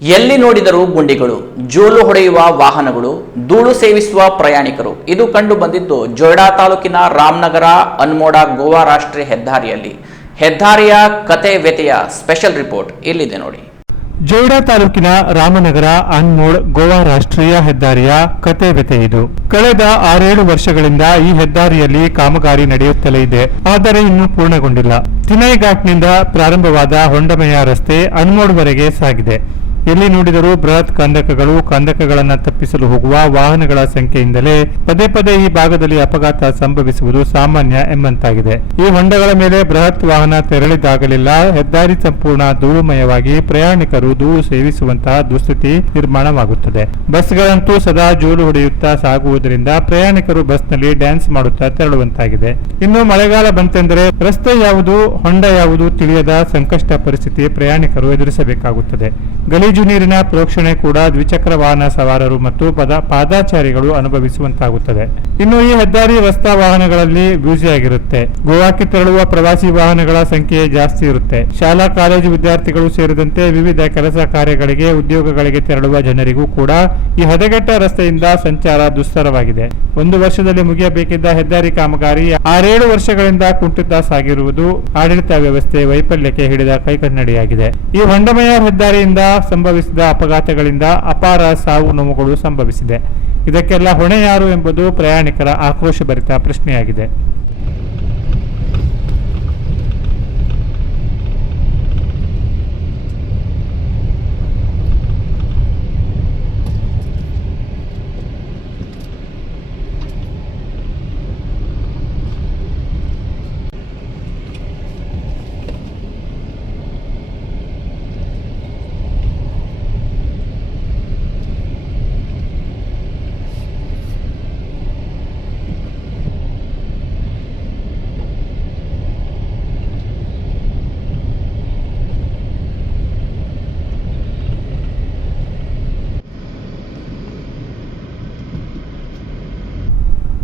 ಎಲ್ಲಿ ನೋಡಿದರೂ ಗುಂಡಿಗಳು, ಜೋಲು ಹೊಡೆಯುವ ವಾಹನಗಳು, ಧೂಳು ಸೇವಿಸುವ ಪ್ರಯಾಣಿಕರು. ಇದು ಕಂಡು ಬಂದಿದ್ದು ಜೊಯ್ಡಾ ತಾಲೂಕಿನ ರಾಮನಗರ ಅನ್ಮೋಡ ಗೋವಾ ರಾಷ್ಟ್ರೀಯ ಹೆದ್ದಾರಿಯಲ್ಲಿ. ಹೆದ್ದಾರಿಯ ಕತೆ ವ್ಯತೆಯ ಸ್ಪೆಷಲ್ ರಿಪೋರ್ಟ್ ಇಲ್ಲಿದೆ ನೋಡಿ. ಜೊಯ್ಡಾ ತಾಲೂಕಿನ ರಾಮನಗರ ಅನ್ಮೋಡ್ ಗೋವಾ ರಾಷ್ಟ್ರೀಯ ಹೆದ್ದಾರಿಯ ಕತೆ ವ್ಯತೆ ಇದು. ಕಳೆದ 6-7 ವರ್ಷಗಳಿಂದ ಈ ಹೆದ್ದಾರಿಯಲ್ಲಿ ಕಾಮಗಾರಿ ನಡೆಯುತ್ತಲೇ ಇದೆ. ಆದರೆ ಇನ್ನೂ ಪೂರ್ಣಗೊಂಡಿಲ್ಲ. ತಿನೈ ಘಾಟ್ನಿಂದ ಪ್ರಾರಂಭವಾದ ಹೊಂಡಮೆಯ ರಸ್ತೆ ಅನ್ಮೋಡ್ವರೆಗೆ ಸಾಗಿದೆ. ಎಲ್ಲಿ ನೋಡಿದರೂ ಬೃಹತ್ ಕಂದಕಗಳನ್ನು ತಪ್ಪಿಸಲು ಹೋಗುವ ವಾಹನಗಳ ಸಂಖ್ಯೆಯಿಂದಲೇ ಪದೇ ಪದೇ ಈ ಭಾಗದಲ್ಲಿ ಅಪಘಾತ ಸಂಭವಿಸುವುದು ಸಾಮಾನ್ಯ ಎಂಬಂತಾಗಿದೆ. ಈ ಹೊಂಡಗಳ ಮೇಲೆ ಬೃಹತ್ ವಾಹನ ತೆರಳಿದಾಗಲೆಲ್ಲ ಹೆದ್ದಾರಿ ಸಂಪೂರ್ಣ ಧೂಳುಮಯವಾಗಿ ಪ್ರಯಾಣಿಕರು ಧೂಳು ಸೇವಿಸುವಂತಹ ದುಸ್ಥಿತಿ ನಿರ್ಮಾಣವಾಗುತ್ತದೆ. ಬಸ್ಗಳಂತೂ ಸದಾ ಜೋಲು ಹೊಡೆಯುತ್ತಾ ಸಾಗುವುದರಿಂದ ಪ್ರಯಾಣಿಕರು ಬಸ್ನಲ್ಲಿ ಡ್ಯಾನ್ಸ್ ಮಾಡುತ್ತಾ ತೆರಳುವಂತಾಗಿದೆ. ಇನ್ನು ಮಳೆಗಾಲ ಬಂತೆಂದರೆ ರಸ್ತೆ ಯಾವುದು, ಹೊಂಡ ಯಾವುದು ತಿಳಿಯದ ಸಂಕಷ್ಟ ಪರಿಸ್ಥಿತಿ ಪ್ರಯಾಣಿಕರು ಎದುರಿಸಬೇಕಾಗುತ್ತದೆ. ಗಲೀಜು ನೀರಿನ ಪ್ರೋಕ್ಷಣೆ ಕೂಡ ದ್ವಿಚಕ್ರ ವಾಹನ ಸವಾರರು ಮತ್ತು ಪಾದಾಚಾರಿಗಳು ಅನುಭವಿಸುವಂತಾಗುತ್ತದೆ. ಇನ್ನು ಈ ಹೆದ್ದಾರಿ ರಸ್ತಾ ವಾಹನಗಳಲ್ಲಿ ಬ್ಯೂಸಿಯಾಗಿರುತ್ತೆ. ಗೋವಾಕ್ಕೆ ತೆರಳುವ ಪ್ರವಾಸಿ ವಾಹನಗಳ ಸಂಖ್ಯೆ ಜಾಸ್ತಿ ಇರುತ್ತೆ. ಶಾಲಾ ಕಾಲೇಜು ವಿದ್ಯಾರ್ಥಿಗಳು ಸೇರಿದಂತೆ ವಿವಿಧ ಕೆಲಸ ಕಾರ್ಯಗಳಿಗೆ, ಉದ್ಯೋಗಗಳಿಗೆ ತೆರಳುವ ಜನರಿಗೂ ಕೂಡ ಈ ಹದಗೆಟ್ಟ ರಸ್ತೆಯಿಂದ ಸಂಚಾರ ದುಸ್ತರವಾಗಿದೆ. 1 ವರ್ಷದಲ್ಲಿ ಮುಗಿಯಬೇಕಿದ್ದ ಹೆದ್ದಾರಿ ಕಾಮಗಾರಿ 6-7 ವರ್ಷಗಳಿಂದ ಕುಂಠಿತ ಸಾಗಿರುವುದು ಆಡಳಿತ ವ್ಯವಸ್ಥೆ ವೈಫಲ್ಯಕ್ಕೆ ಹಿಡಿದ ಕೈಕನ್ನಡಿಯಾಗಿದೆ. ಈ ಹೊಂಡಮಯ ಹೆದ್ದಾರಿಯಿಂದ ಸಂಭವಿಸಿದ ಅಪಘಾತಗಳಿಂದ ಅಪಾರ ಸಾವು ನೋವುಗಳು ಸಂಭವಿಸಿದೆ. ಇದಕ್ಕೆಲ್ಲ ಹೊಣೆ ಯಾರು ಎಂಬುದು ಪ್ರಯಾಣಿಕರ ಆಕ್ರೋಶಭರಿತ ಪ್ರಶ್ನೆಯಾಗಿದೆ.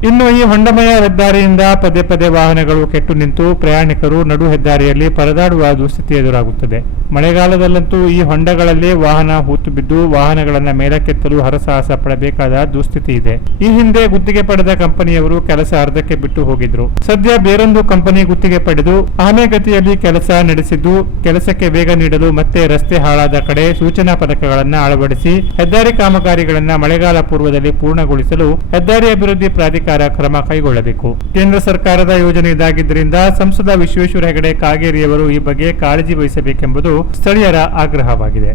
ಇನ್ನು ಈ ಹೊಂಡಮಯ ಹೆದ್ದಾರಿಯಿಂದ ಪದೇ ಪದೇ ವಾಹನಗಳು ಕೆಟ್ಟು ನಿಂತು ಪ್ರಯಾಣಿಕರು ನಡು ಹೆದ್ದಾರಿಯಲ್ಲಿ ಪರದಾಡುವ ದುಸ್ಥಿತಿ ಎದುರಾಗುತ್ತದೆ. ಮಳೆಗಾಲದಲ್ಲಂತೂ ಈ ಹೊಂಡಗಳಲ್ಲಿ ವಾಹನ ಹೂತು ಬಿದ್ದು ವಾಹನಗಳನ್ನು ಮೇಲಕ್ಕೆತ್ತಲು ಹರಸಾಹಸ ಪಡಬೇಕಾದ ದುಸ್ಥಿತಿ ಇದೆ. ಈ ಹಿಂದೆ ಗುತ್ತಿಗೆ ಪಡೆದ ಕಂಪನಿಯವರು ಕೆಲಸ ಅರ್ಧಕ್ಕೆ ಬಿಟ್ಟು ಹೋಗಿದ್ರು. ಸದ್ಯ ಬೇರೊಂದು ಕಂಪನಿ ಗುತ್ತಿಗೆ ಪಡೆದು ಆಮೆಗತಿಯಲ್ಲಿ ಕೆಲಸ ನಡೆಸಿದ್ದು, ಕೆಲಸಕ್ಕೆ ವೇಗ ನೀಡಲು ಮತ್ತೆ ರಸ್ತೆ ಹಾಳಾದ ಕಡೆ ಸೂಚನಾ ಫಲಕಗಳನ್ನು ಅಳವಡಿಸಿ ಹೆದ್ದಾರಿ ಕಾಮಗಾರಿಗಳನ್ನು ಮಳೆಗಾಲ ಪೂರ್ವದಲ್ಲಿ ಪೂರ್ಣಗೊಳಿಸಲು ಹೆದ್ದಾರಿ ಅಭಿವೃದ್ಧಿ ಪ್ರಾಧಿಕಾರ ಕ್ರಮ ಕೈಗೊಳ್ಳಬೇಕು. ಕೇಂದ್ರ ಸರ್ಕಾರದ ಯೋಜನೆ ಇದಾಗಿದ್ದರಿಂದ ಸಂಸದ ವಿಶ್ವೇಶ್ವರ ಹೆಗಡೆ ಕಾಗೇರಿಯವರು ಈ ಬಗ್ಗೆ ಕಾಳಜಿ ವಹಿಸಬೇಕೆಂಬುದು ಸ್ಥಳೀಯರ ಆಗ್ರಹವಾಗಿದೆ.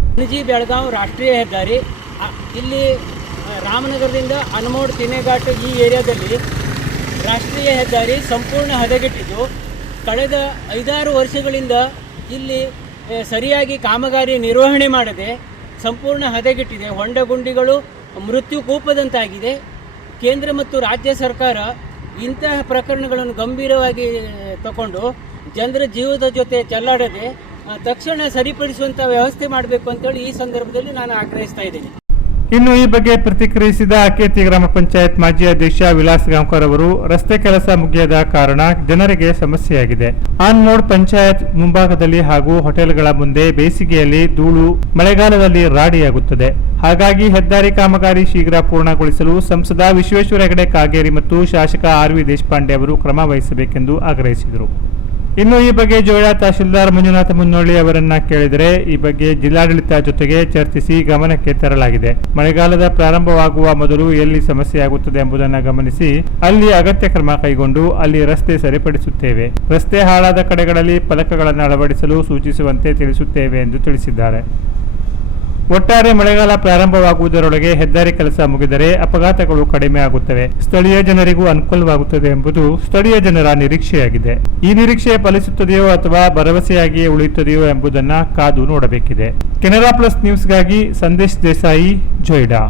ಬೆಳಗಾವಿ ರಾಷ್ಟ್ರೀಯ ಹೆದ್ದಾರಿ ಇಲ್ಲಿ ರಾಮನಗರದಿಂದ ಅನ್ಮೋಡ್ ತಿನೆಘಾಟ್ ಈ ಏರಿಯಾದಲ್ಲಿ ರಾಷ್ಟ್ರೀಯ ಹೆದ್ದಾರಿ ಸಂಪೂರ್ಣ ಹದಗೆಟ್ಟಿದ್ದು, ಕಳೆದ 5-6 ವರ್ಷಗಳಿಂದ ಇಲ್ಲಿ ಸರಿಯಾಗಿ ಕಾಮಗಾರಿ ನಿರ್ವಹಣೆ ಮಾಡದೆ ಸಂಪೂರ್ಣ ಹದಗೆಟ್ಟಿದೆ. ಹೊಂಡಗುಂಡಿಗಳು ಮೃತ್ಯು ಕೂಪದಂತಾಗಿದೆ. ಕೇಂದ್ರ ಮತ್ತು ರಾಜ್ಯ ಸರ್ಕಾರ ಇಂತಹ ಪ್ರಕರಣಗಳನ್ನು ಗಂಭೀರವಾಗಿ ತಗೊಂಡು ಜನರ ಜೀವದ ಜೊತೆ ಚೆಲ್ಲಾಡದೆ ತಕ್ಷಣ ಸರಿಪಡಿಸುವಂಥ ವ್ಯವಸ್ಥೆ ಮಾಡಬೇಕು ಅಂತೇಳಿ ಈ ಸಂದರ್ಭದಲ್ಲಿ ನಾನು ಆಗ್ರಹಿಸ್ತಾ ಇದ್ದೀನಿ. ಇನ್ನು ಈ ಬಗ್ಗೆ ಪ್ರತಿಕ್ರಿಯಿಸಿದ ಅಕೇತಿ ಗ್ರಾಮ ಪಂಚಾಯತ್ ಮಾಜಿ ಅಧ್ಯಕ್ಷ ವಿಲಾಸ್ ಗಾಂವ್ಕರ್ ಅವರು, ರಸ್ತೆ ಕೆಲಸ ಮುಗಿಯದ ಕಾರಣ ಜನರಿಗೆ ಸಮಸ್ಯೆಯಾಗಿದೆ. ಅನ್ಮೋಡ್ ಪಂಚಾಯತ್ ಮುಂಭಾಗದಲ್ಲಿ ಹಾಗೂ ಹೋಟೆಲ್ಗಳ ಮುಂದೆ ಬೇಸಿಗೆಯಲ್ಲಿ ಧೂಳು, ಮಳೆಗಾಲದಲ್ಲಿ ರಾಡಿಯಾಗುತ್ತದೆ. ಹಾಗಾಗಿ ಹೆದ್ದಾರಿ ಕಾಮಗಾರಿ ಶೀಘ್ರ ಪೂರ್ಣಗೊಳಿಸಲು ಸಂಸದ ವಿಶ್ವೇಶ್ವರ ಹೆಗಡೆ ಕಾಗೇರಿ ಮತ್ತು ಶಾಸಕ RV ದೇಶಪಾಂಡೆ ಅವರು ಕ್ರಮ ವಹಿಸಬೇಕೆಂದು ಆಗ್ರಹಿಸಿದರು. ಇನ್ನು ಈ ಬಗ್ಗೆ ಜೊಯ್ಡಾ ತಹಶೀಲ್ದಾರ್ ಮಂಜುನಾಥ ಮುನ್ನೋಳಿ ಅವರನ್ನ ಕೇಳಿದರೆ ಈ ಬಗ್ಗೆ ಜಿಲ್ಲಾಡಳಿತ ಜೊತೆಗೆ ಚರ್ಚಿಸಿ ಗಮನಕ್ಕೆ ತರಲಾಗಿದೆ. ಮಳೆಗಾಲದ ಪ್ರಾರಂಭವಾಗುವ ಮೊದಲು ಎಲ್ಲಿ ಸಮಸ್ಯೆಯಾಗುತ್ತದೆ ಎಂಬುದನ್ನು ಗಮನಿಸಿ ಅಲ್ಲಿ ಅಗತ್ಯ ಕ್ರಮ ಕೈಗೊಂಡು ಅಲ್ಲಿ ರಸ್ತೆ ಸರಿಪಡಿಸುತ್ತೇವೆ. ರಸ್ತೆ ಹಾಳಾದ ಕಡೆಗಳಲ್ಲಿ ಫಲಕಗಳನ್ನು ಅಳವಡಿಸಲು ಸೂಚಿಸುವಂತೆ ತಿಳಿಸುತ್ತೇವೆ ಎಂದು ತಿಳಿಸಿದ್ದಾರೆ. ಒಟ್ಟಾರೆ ಮಳೆಗಾಲ ಪ್ರಾರಂಭವಾಗುವುದರೊಳಗೆ ಹೆದ್ದಾರಿ ಕೆಲಸ ಮುಗಿದರೆ ಅಪಘಾತಗಳು ಕಡಿಮೆ ಆಗುತ್ತವೆ, ಸ್ಥಳೀಯ ಜನರಿಗೂ ಅನುಕೂಲವಾಗುತ್ತದೆ ಎಂಬುದು ಸ್ಥಳೀಯ ಜನರ ನಿರೀಕ್ಷೆಯಾಗಿದೆ. ಈ ನಿರೀಕ್ಷೆ ಫಲಿಸುತ್ತದೆಯೋ ಅಥವಾ ಭರವಸೆಯಾಗಿಯೇ ಉಳಿಯುತ್ತದೆಯೋ ಎಂಬುದನ್ನು ಕಾದು ನೋಡಬೇಕಿದೆ. ಕೆನರಾ ಪ್ಲಸ್ ನ್ಯೂಸ್ಗಾಗಿ ಸಂದೇಶ್ ದೇಸಾಯಿ, ಜೊಯ್ಡಾ.